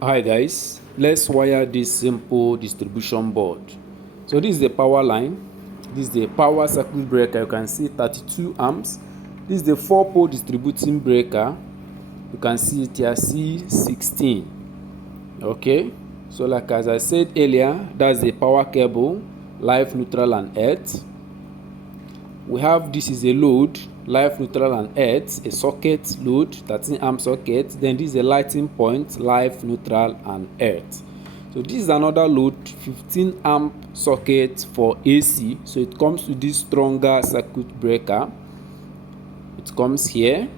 Hi guys, let's wire this simple distribution board. So this is the power line. This is the power circuit breaker. You can see 32 amps. This is the 4-pole distributing breaker. You can see it here, C16. Okay, so like as I said earlier, that's the power cable, live, neutral and earth. We have, this is a load, live, neutral and earth, a socket load, 13 amp socket. Then this is a lighting point, live, neutral and earth. So this is another load, 15 amp socket for AC. So it comes with this stronger circuit breaker. It comes here.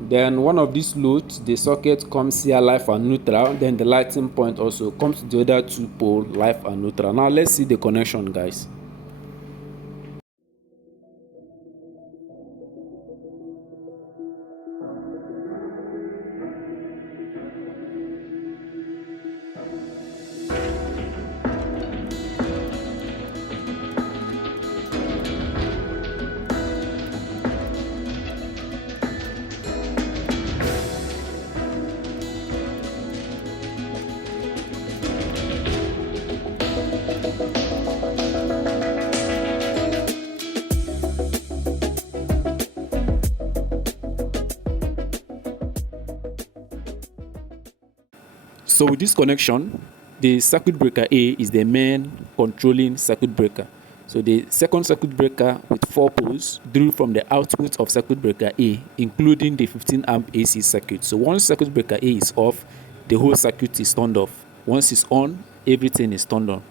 Then one of these loads, the socket comes here, live and neutral. Then the lighting point also comes to the other 2 pole, live and neutral. Now let's see the connection, guys. So with this connection, the circuit breaker A is the main controlling circuit breaker. So the second circuit breaker with 4 poles drew from the output of circuit breaker A, including the 15 amp AC circuit. So once circuit breaker A is off, the whole circuit is turned off. Once it's on, everything is turned on.